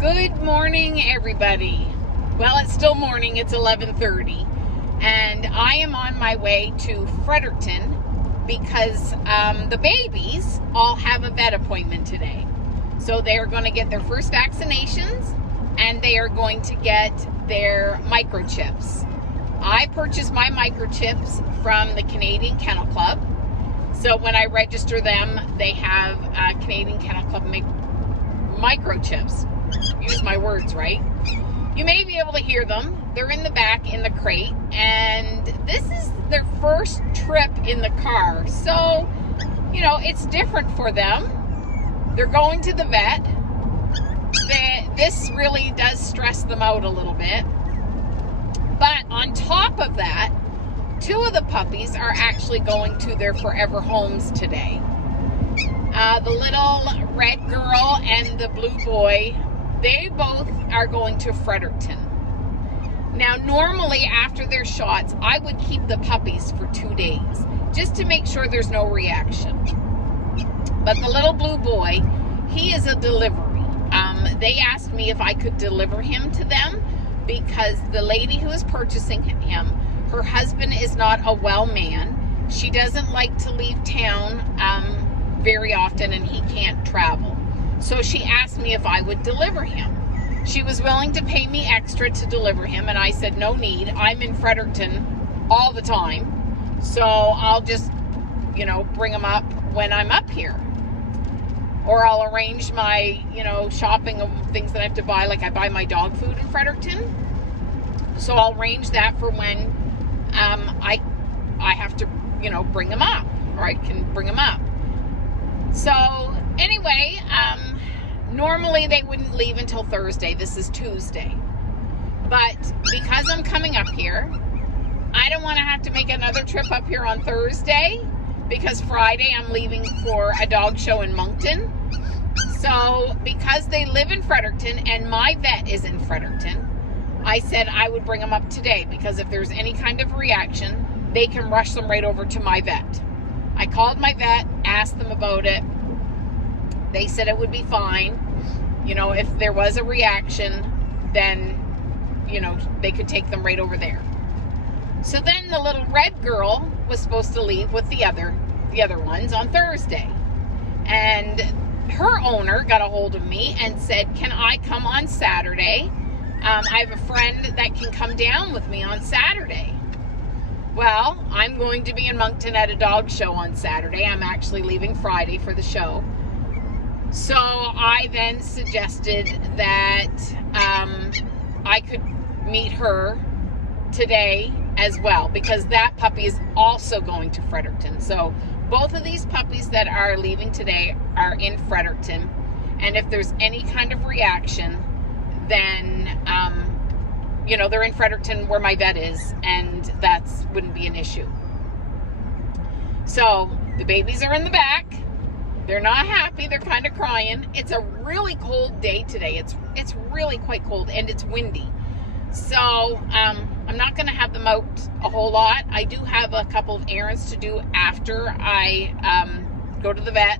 Good morning, everybody. Well, it's still morning. It's 11:30, and I am on my way to Fredericton because the babies all have a vet appointment today. So they are going to get their first vaccinations, and they are going to get their microchips. I purchased my microchips from the Canadian Kennel Club. So when I register them, they have Canadian Kennel Club microchips. Use my words right. You may be able to hear them. They're in the back in the crate, and this is their first trip in the car. So, it's different for them. They're going to the vet. This really does stress them out a little bit. But on top of that, two of the puppies are actually going to their forever homes today. The little red girl and the blue boy, they both are going to Fredericton. Now, normally after their shots, I would keep the puppies for 2 days just to make sure there's no reaction. But the little blue boy, he is a delivery. They asked me if I could deliver him to them because the lady who is purchasing him, her husband is not a well man. She doesn't like to leave town very often, and he can't travel. So she asked me if I would deliver him. She was willing to pay me extra to deliver him, and I said, no need. I'm in Fredericton all the time. So I'll just, bring him up when I'm up here. Or I'll arrange my, shopping of things that I have to buy. Like I buy my dog food in Fredericton. So I'll arrange that for when I have to, bring him up. Or I can bring him up. So anyway, normally they wouldn't leave until Thursday. This is Tuesday. But because I'm coming up here, I don't want to have to make another trip up here on Thursday because Friday I'm leaving for a dog show in Moncton. So because they live in Fredericton and my vet is in Fredericton, I said I would bring them up today because if there's any kind of reaction, they can rush them right over to my vet. I called my vet, asked them about it. They said it would be fine. If there was a reaction, then, they could take them right over there. So then the little red girl was supposed to leave with the other ones on Thursday. And her owner got a hold of me and said, can I come on Saturday? I have a friend that can come down with me on Saturday. Well, I'm going to be in Moncton at a dog show on Saturday. I'm actually leaving Friday for the show. So I then suggested that I could meet her today as well because that puppy is also going to Fredericton. So both of these puppies that are leaving today are in Fredericton. And if there's any kind of reaction, then they're in Fredericton where my vet is, and that wouldn't be an issue. So the babies are in the back. They're not happy. They're kind of crying. It's a really cold day today. It's really quite cold, and it's windy. So I'm not going to have them out a whole lot. I do have a couple of errands to do after I go to the vet,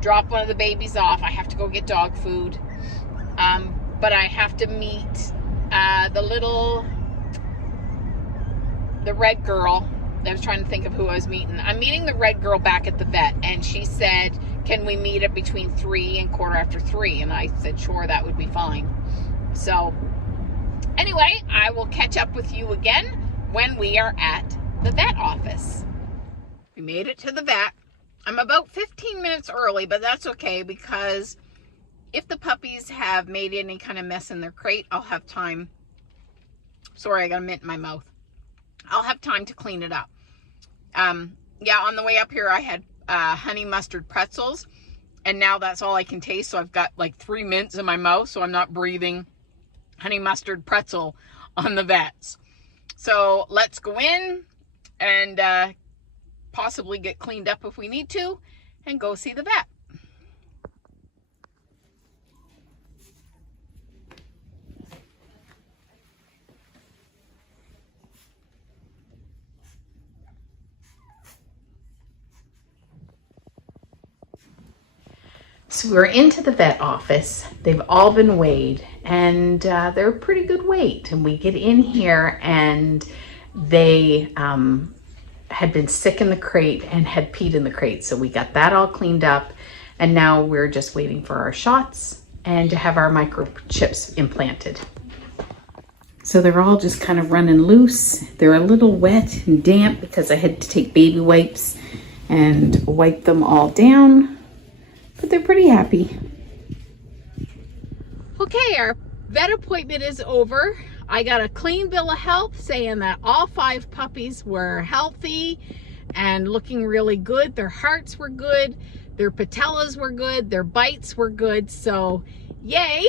drop one of the babies off. I have to go get dog food. But I have to meet the red girl. I was trying to think of who I was meeting. I'm meeting the red girl back at the vet, and she said, can we meet at between 3 and 3:15? And I said, sure, that would be fine. So anyway, I will catch up with you again when we are at the vet office. We made it to the vet. I'm about 15 minutes early, but that's okay because if the puppies have made any kind of mess in their crate, I'll have time. Sorry, I got a mint in my mouth. I'll have time to clean it up. Yeah, on the way up here, I had honey mustard pretzels, and now that's all I can taste. So I've got like 3 mints in my mouth, so I'm not breathing honey mustard pretzel on the vets. So let's go in and possibly get cleaned up if we need to and go see the vet. So we're into the vet office. They've all been weighed, and they're a pretty good weight. And we get in here, and they had been sick in the crate and had peed in the crate. So we got that all cleaned up, and now we're just waiting for our shots and to have our microchips implanted. So they're all just kind of running loose. They're a little wet and damp because I had to take baby wipes and wipe them all down, but they're pretty happy. Okay, our vet appointment is over. I got a clean bill of health saying that all 5 puppies were healthy and looking really good. Their hearts were good, their patellas were good, their bites were good, so yay.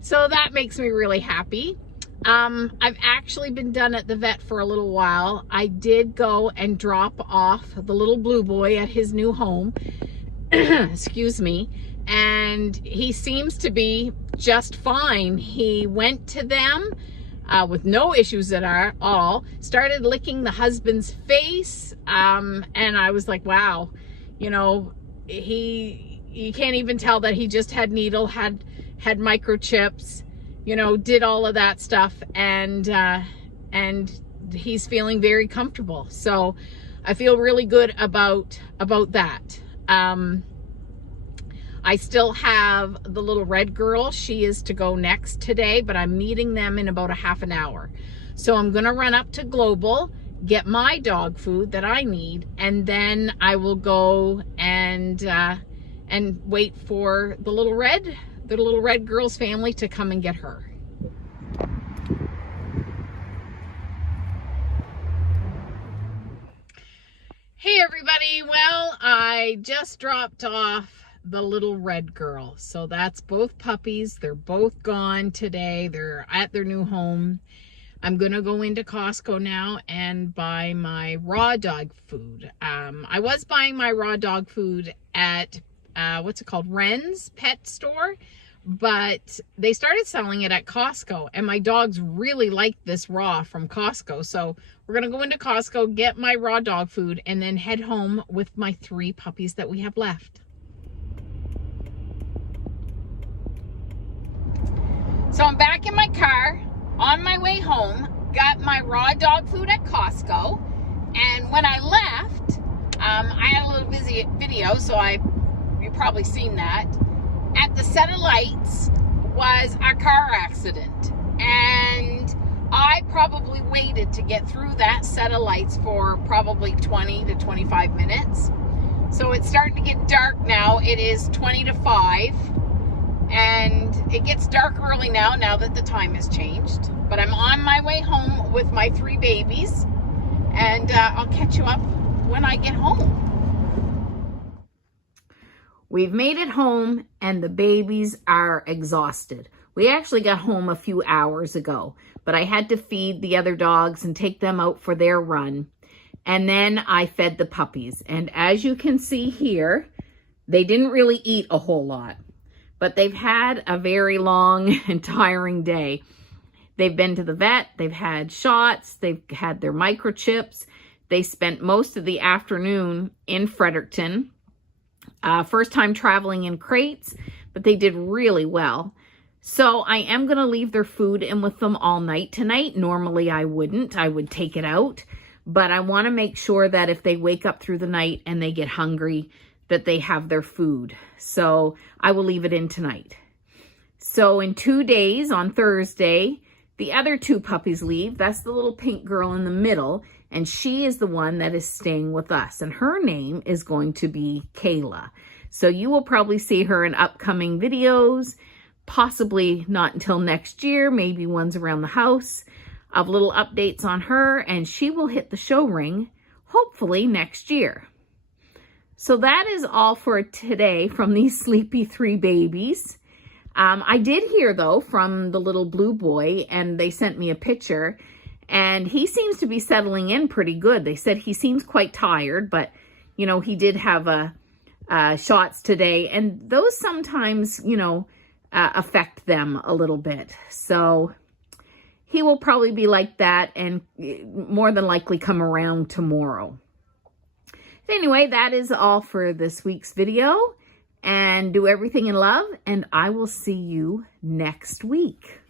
So that makes me really happy. I've actually been done at the vet for a little while. I did go and drop off the little blue boy at his new home. Excuse me. And he seems to be just fine. He went to them with no issues at all, started licking the husband's face. And I was like, wow, you know, you can't even tell that he just had needle, had microchips, you know, did all of that stuff, and he's feeling very comfortable. So I feel really good about that. I still have the little red girl. She is to go next today, but I'm meeting them in about a half an hour. So I'm gonna run up to Global, get my dog food that I need, and then I will go and wait for the little red girl's family to come and get her. Hey everybody, well, I just dropped off the little red girl. So that's both puppies. They're both gone today. They're at their new home. I'm gonna go into Costco now and buy my raw dog food. I was buying my raw dog food at what's it called, Wren's pet store, but they started selling it at Costco, and my dogs really like this raw from Costco. So we're gonna go into Costco, get my raw dog food, and then head home with my 3 puppies that we have left. So I'm back in my car on my way home, got my raw dog food at Costco, and when I left, I had a little busy video, so you've probably seen that. At the set of lights was a car accident, and I probably waited to get through that set of lights for probably 20 to 25 minutes. So it's starting to get dark now. It is 20 to 5, and it gets dark early now that the time has changed. But I'm on my way home with my 3 babies, and I'll catch you up when I get home. We've made it home, and the babies are exhausted. We actually got home a few hours ago, but I had to feed the other dogs and take them out for their run. And then I fed the puppies. And as you can see here, they didn't really eat a whole lot, but they've had a very long and tiring day. They've been to the vet, they've had shots, they've had their microchips. They spent most of the afternoon in Fredericton. First time traveling in crates, but they did really well. So I am going to leave their food in with them all night tonight. Normally I wouldn't. I would take it out. But I want to make sure that if they wake up through the night and they get hungry, that they have their food. So I will leave it in tonight. So in 2 days, on Thursday, the other 2 puppies leave. That's the little pink girl in the middle. And she is the one that is staying with us. And her name is going to be Kayla. So you will probably see her in upcoming videos, possibly not until next year, maybe ones around the house, of little updates on her. And she will hit the show ring, hopefully next year. So that is all for today from these sleepy 3 babies. I did hear, though, from the little blue boy, and they sent me a picture. And he seems to be settling in pretty good. They said he seems quite tired, but, you know, he did have shots today. And those sometimes, you know, affect them a little bit. So he will probably be like that and more than likely come around tomorrow. Anyway, that is all for this week's video. and do everything in love, and I will see you next week.